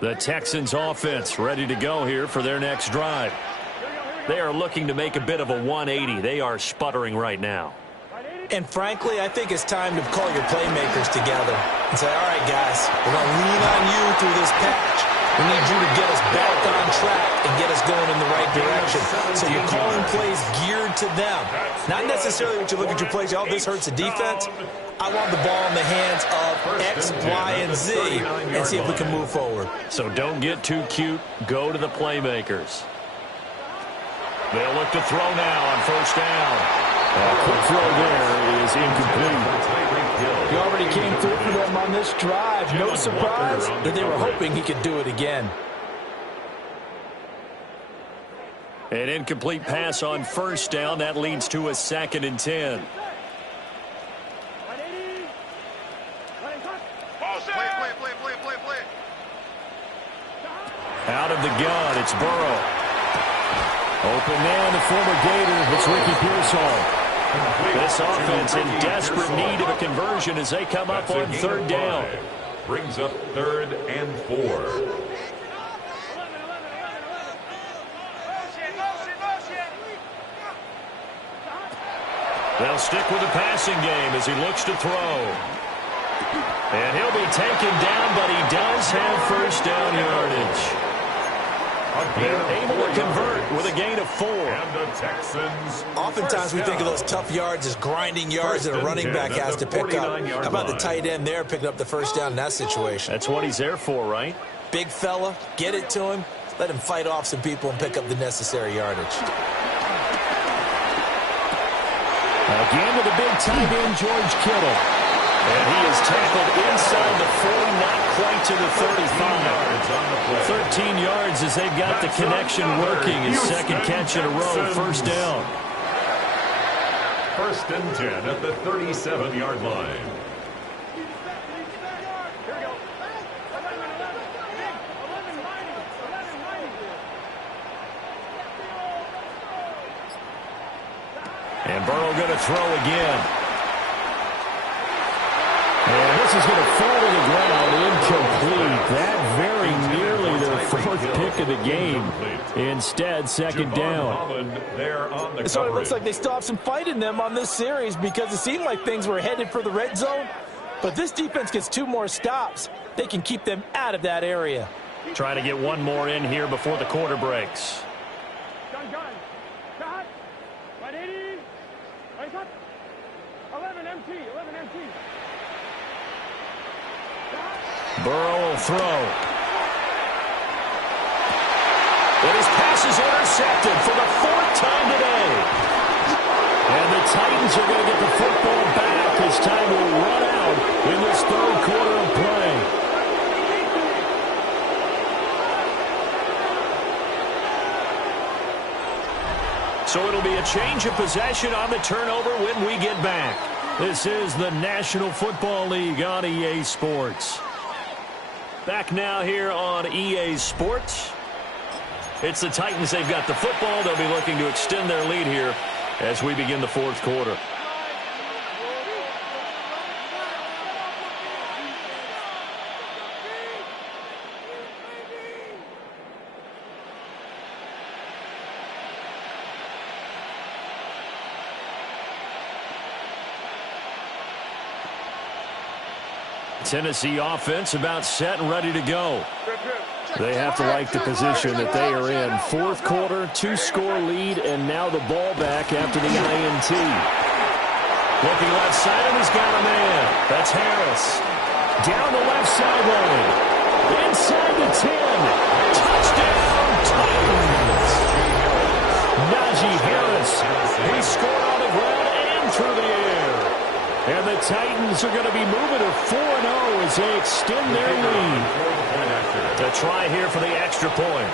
The Texans offense ready to go here for their next drive. They are looking to make a bit of a 180. They are sputtering right now. And frankly, I think it's time to call your playmakers together and say, all right, guys, we're going to lean on you through this patch. We need you to get us back on track and get us going in the right direction. So you're calling plays geared to them. Not necessarily what you look at your plays, oh, this hurts the defense. I want the ball in the hands of X, Y, and Z and see if we can move forward. So don't get too cute. Go to the playmakers. They'll look to throw now on 1st down. A quick throw there is incomplete. He already came through for them on this drive. No surprise that they were hoping he could do it again. An incomplete pass on 1st down. That leads to a 2nd and 10. Play. Out of the gun, it's Burrow. Open man, the former Gator. It's Ricky Pearsall. This offense in desperate need of a conversion as they come up on 3rd down. Brings up 3rd and 4. They'll stick with the passing game as he looks to throw. And he'll be taken down, but he does have 1st down yardage. They're able to convert with a gain of 4. And the Texans. Oftentimes we think of those tough yards as grinding yards that a running back has to pick up. How about the tight end there picking up the 1st down in that situation? That's what he's there for, right? Big fella, get it to him, let him fight off some people and pick up the necessary yardage. Again to the big tight end, George Kittle. And he is tackled inside the 40, not quite to the 35. 13 yards as they've got the connection working. His 2nd catch in a row, 1st down. 1st and 10 at the 37-yard line. And Burrow going to throw again. And this is going to fall to the ground, incomplete. That very nearly their 4th 4th pick of the game. Instead, second down. So it looks like they still have some fight in them on this series because it seemed like things were headed for the red zone. But this defense gets 2 more stops. They can keep them out of that area. Trying to get one more in here before the quarter breaks. Gun. Cut. 180. Right cut. 11 MT. Burrow will throw. And his pass is intercepted for the 4th time today. And the Titans are going to get the football back as time will run out in this 3rd quarter of play. So it'll be a change of possession on the turnover when we get back. This is the National Football League on EA Sports. Back now here on EA Sports. It's the Titans. They've got the football. They'll be looking to extend their lead here as we begin the 4th quarter. Tennessee offense about set and ready to go. They have to like the position that they are in. 4th quarter, 2-score lead, and now the ball back after the INT. Looking left side, and he's got a man. That's Harris. Down the left sideline. Inside the 10. Touchdown, Titans. Najee Harris. He scored on the ground and through the air. And the Titans are going to be moving to 4-0 as they extend their lead. A try here for the extra point.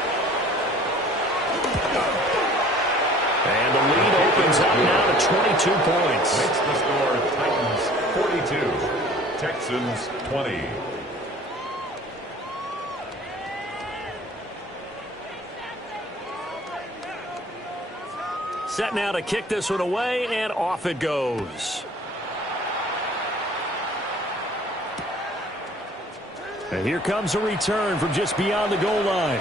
And the lead opens up now to 22 points. Makes the score Titans 42, Texans 20. Set now to kick this one away, and off it goes. And here comes a return from just beyond the goal line.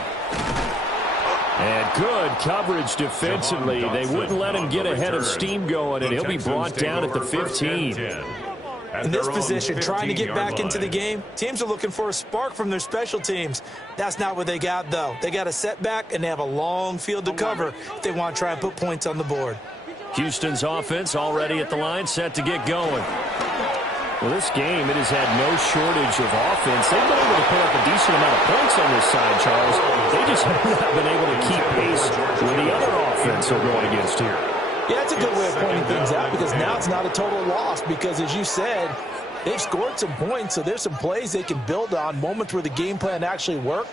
And good coverage defensively. They wouldn't let him get ahead of steam going, and he'll be brought down at the 15. In this position, trying to get back into the game, teams are looking for a spark from their special teams. That's not what they got, though. They got a setback, and they have a long field to cover if they want to try and put points on the board. Houston's offense already at the line, set to get going. Well, this game, it has had no shortage of offense. They've been able to put up a decent amount of points on this side, Charles. They just have not been able to keep pace with the other offense they're going against here. Yeah, that's a good way of pointing things out because now it's not a total loss because, as you said, they've scored some points, so there's some plays they can build on, moments where the game plan actually worked.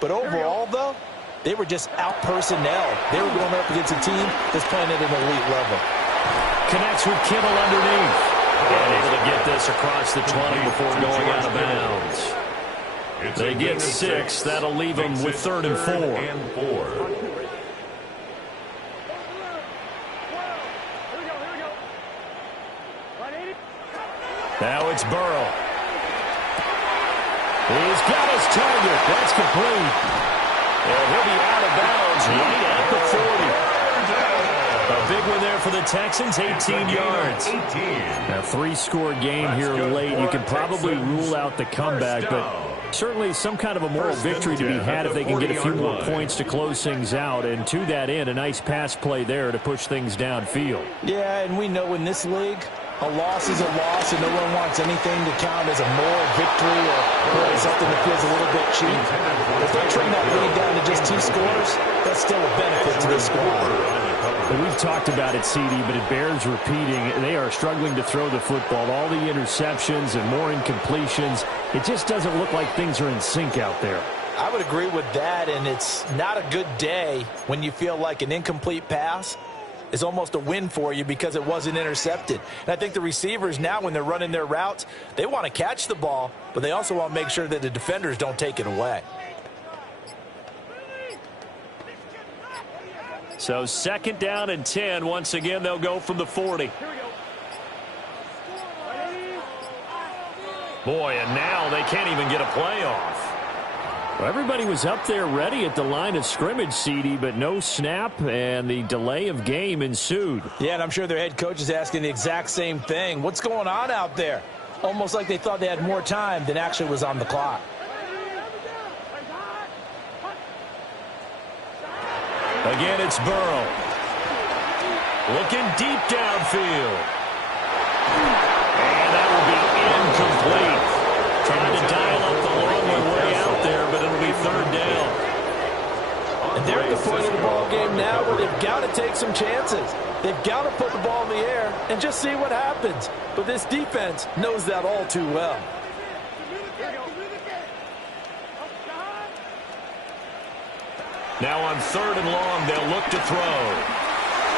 But overall, though, they were just out-personnel. They were going up against a team that's playing at an elite level. Connects with Kittle underneath. And able to get this across the 20 before going out of bounds. They get 6. That'll leave them with 3rd and 4. Now it's Burrow. He's got his target. That's complete. And he'll be out of bounds right at the 40. A big one there for the Texans, 18 yards. A 3-score game here late. You can probably rule out the comeback, but certainly some kind of a moral victory to be had if they can get a few more points to close things out. And to that end, a nice pass play there to push things downfield. Yeah, and we know in this league, a loss is a loss, and no one wants anything to count as a moral victory or something that feels a little bit cheap. If they trim that lead down to just 2 scores, that's still a benefit to this squad. We've talked about it, CD, but it bears repeating. They are struggling to throw the football. All the interceptions and more incompletions. It just doesn't look like things are in sync out there. I would agree with that, and it's not a good day when you feel like an incomplete pass is almost a win for you because it wasn't intercepted. And I think the receivers now, when they're running their routes, they want to catch the ball, but they also want to make sure that the defenders don't take it away. So 2nd down and 10. Once again, they'll go from the 40. Boy, and now they can't even get a play off. Well, everybody was up there ready at the line of scrimmage, CD, but no snap, and the delay of game ensued. Yeah, and I'm sure their head coach is asking the exact same thing. What's going on out there? Almost like they thought they had more time than actually was on the clock. Again, it's Burrow. Looking deep downfield. And that will be incomplete. Trying to dial up the long way out there, but it'll be third down. And they're at the point of the ball game now where they've got to take some chances. They've got to put the ball in the air and just see what happens. But this defense knows that all too well. Now on third and long, they'll look to throw.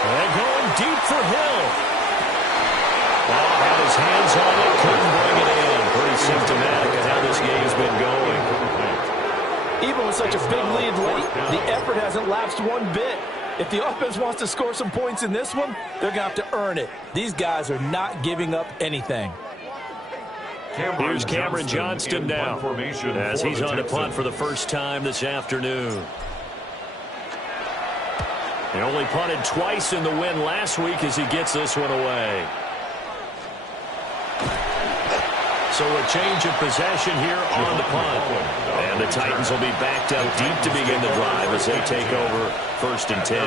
And going deep for Hill. Oh, had his hands on it, couldn't bring it in. Pretty symptomatic of how this game's been going. Even with such a big lead late, the effort hasn't lapsed one bit. If the offense wants to score some points in this one, they're going to have to earn it. These guys are not giving up anything. Here's Cameron Johnston now, as he's on to punt for the first time this afternoon. He only punted twice in the win last week as he gets this one away. So a change of possession here on the punt. And the Titans will be backed up deep to begin the drive as they take over first and 10.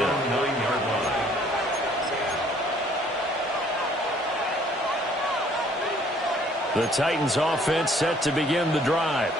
The Titans offense set to begin the drive.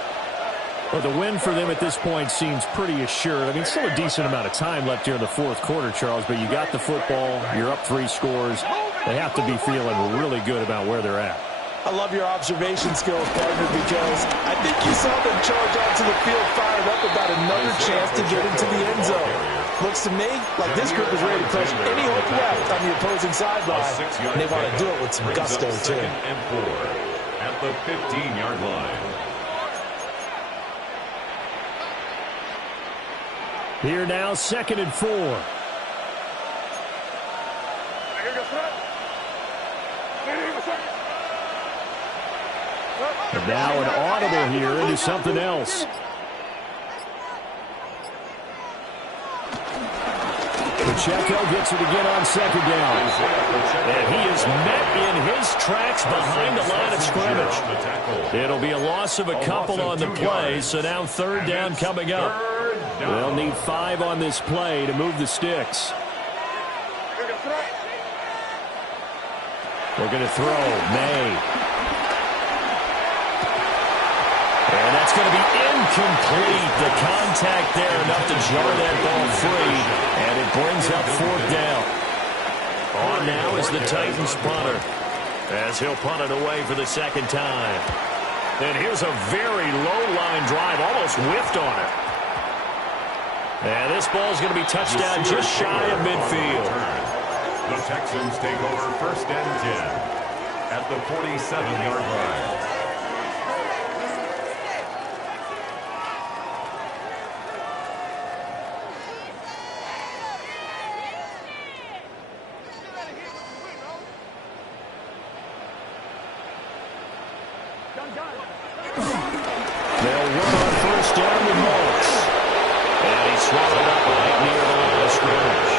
Well, the win for them at this point seems pretty assured. I mean, still a decent amount of time left here in the fourth quarter, Charles, but you got the football, you're up 3 scores. They have to be feeling really good about where they're at. I love your observation skills, partner, because I think you saw them charge onto the field fired up about another chance to get into the end zone. Looks to me like this group is ready to push any hope left on the opposing sideline, and they want to do it with some gusto, too. And 4 at the 15-yard line. Here now, 2nd and 4. And now an audible here into something else. Pacheco gets it again on 2nd down. And he is met in his tracks behind the line of scrimmage. It'll be a loss of a couple on the play, so now 3rd down coming up. They'll need 5 on this play to move the sticks. Looking to throw. May. And that's going to be incomplete. The contact there enough to jar that ball free. And it brings up 4th down. On now is the Titans punter, as he'll punt it away for the 2nd time. And here's a very low-line drive, almost whiffed on it. And this ball's going to be touched down just shy of midfield. The Texans take over 1st and 10 at the 47-yard line. They'll run on 1st down with Marks. And he swallowed up right near the line of scrimmage.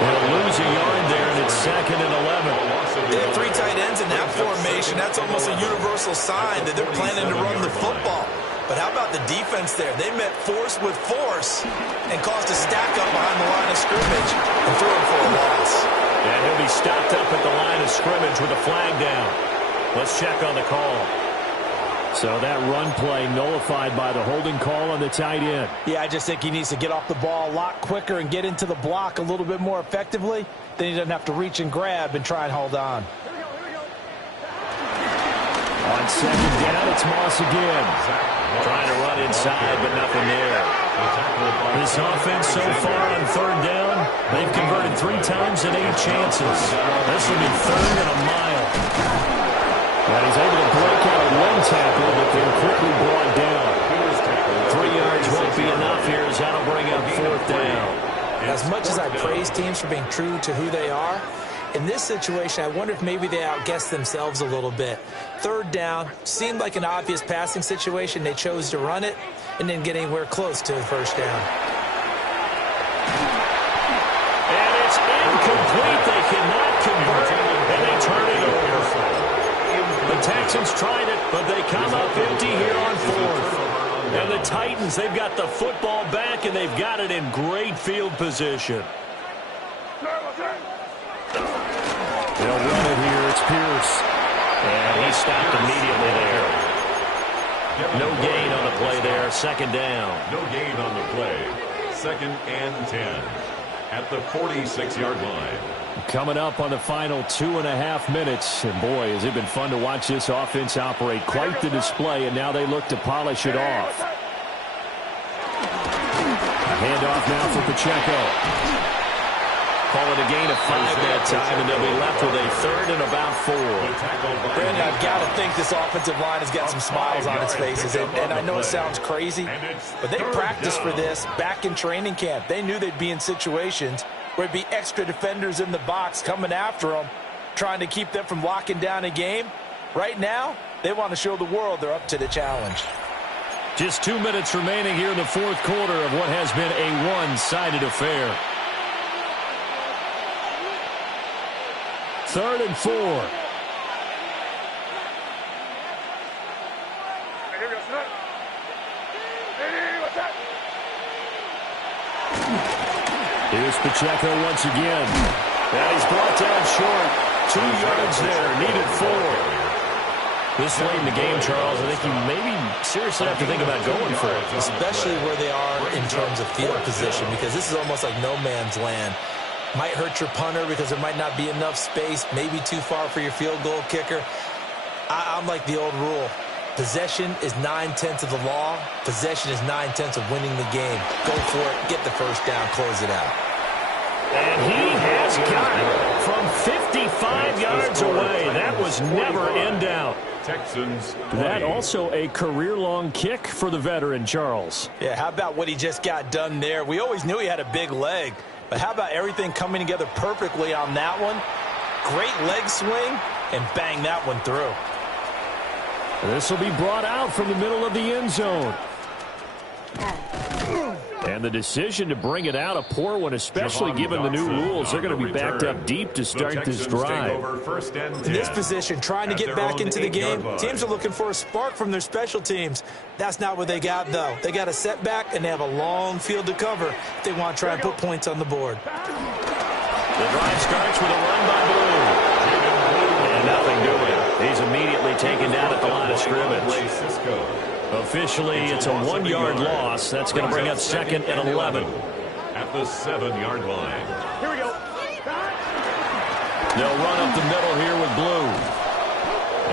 They'll lose a yard there, and it's 2nd and 11. They have 3 tight ends in that formation. That's almost a universal sign that they're planning to run the football. But how about the defense there? They met force with force and caused a stack up behind the line of scrimmage and threw him for a loss. And he'll be stopped up at the line of scrimmage with a flag down. Let's check on the call. So that run play nullified by the holding call on the tight end. Yeah, I just think he needs to get off the ball a lot quicker and get into the block a little bit more effectively. Then he doesn't have to reach and grab and try and hold on. On 2nd down, it's Moss again. Trying to run inside, but nothing there. This offense so far on 3rd down, they've converted 3 times in 8 chances. This will be 3rd and a mile. And he's able to break out of 1 tackle, but then quickly brought down. 3 yards won't be enough here, as that'll bring up 4th down. As much as I praise teams for being true to who they are, In this situation, I wonder if maybe they outguessed themselves a little bit. Third down, seemed like an obvious passing situation. They chose to run it and didn't get anywhere close to the first down. And it's incomplete. They cannot convert, and they turn it over. The Texans tried it, but they come up empty here on fourth. And the Titans, they've got the football back, and they've got it in great field position. They'll run it here. It's Pierce. And he stopped immediately there. No gain on the play there. Second down. No gain on the play. 2nd and 10 at the 46-yard line. Coming up on the final 2.5 minutes. And boy, has it been fun to watch this offense operate. Quite the display, and now they look to polish it off. A handoff now for Pacheco. Call it a gain of 5 that time, and they'll be left with a 3rd and about 4. Brandon, I've got to think this offensive line has got some smiles on its faces. And I know it sounds crazy, but they practiced for this back in training camp. They knew they'd be in situations where it'd be extra defenders in the box coming after them, trying to keep them from locking down a game. Right now, they want to show the world they're up to the challenge. Just 2 minutes remaining here in the fourth quarter of what has been a one-sided affair. 3rd and 4. Here's Pacheco once again. And he's brought down short. 2 yards there. Needed 4. This late in the game, Charles, I think you maybe seriously have to think about going for it. Especially where they are in terms of field position, because this is almost like no man's land. Might hurt your punter because there might not be enough space, maybe too far for your field goal kicker. I'm like the old rule. Possession is 9/10 of the law. Possession is 9/10 of winning the game. Go for it. Get the first down. Close it out. And he has got it from 55 yards away. That was never in doubt. Texans. That also a career-long kick for the veteran, Charles. Yeah, how about what he just got done there? We always knew he had a big leg. But how about everything coming together perfectly on that one? Great leg swing, and bang that one through. This will be brought out from the middle of the end zone. And the decision to bring it out, a poor one, especially given the new rules. They're going to be backed up deep to start this drive. In this position, trying to get back into the game, teams are looking for a spark from their special teams. That's not what they got, though. They got a setback, and they have a long field to cover if they want to try and put points on the board. The drive starts with a run by Blue. And nothing doing. He's immediately taken down at the line of scrimmage. Officially, it's a 1-yard loss. That's going to bring up 2nd and 11. At the 7-yard line. Here we go. They'll run up the middle here with Blue.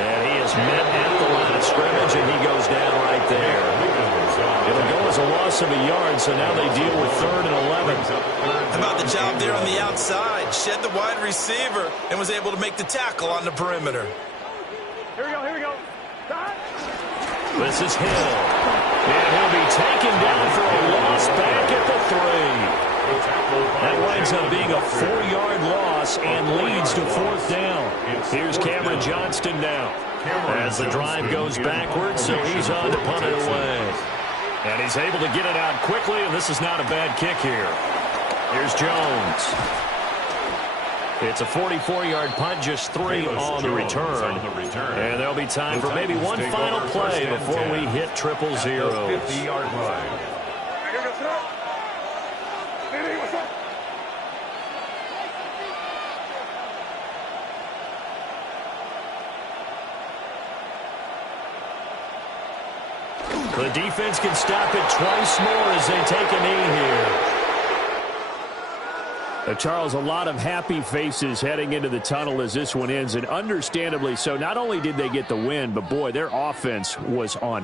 And he is met at the line of scrimmage, and he goes down right there. It'll go as a loss of a yard, so now they deal with 3rd and 11. How about the job there on the outside? Shed the wide receiver and was able to make the tackle on the perimeter. Here we go. Here we go. This is Hill. And he'll be taken down for a loss back at the 3. That winds up being a 4-yard loss and leads to 4th down. Here's Cameron Johnston now. As the drive goes backwards, so he's on to punt it away. And he's able to get it out quickly, and this is not a bad kick here. Here's Jones. It's a 44-yard punt, just 3 on the return. And there'll be time for maybe one final play before we hit triple zeros. 50-yard line. The defense can stop it twice more as they take a knee here. Charles, a lot of happy faces heading into the tunnel as this one ends, and understandably so. Not only did they get the win, but boy, their offense was on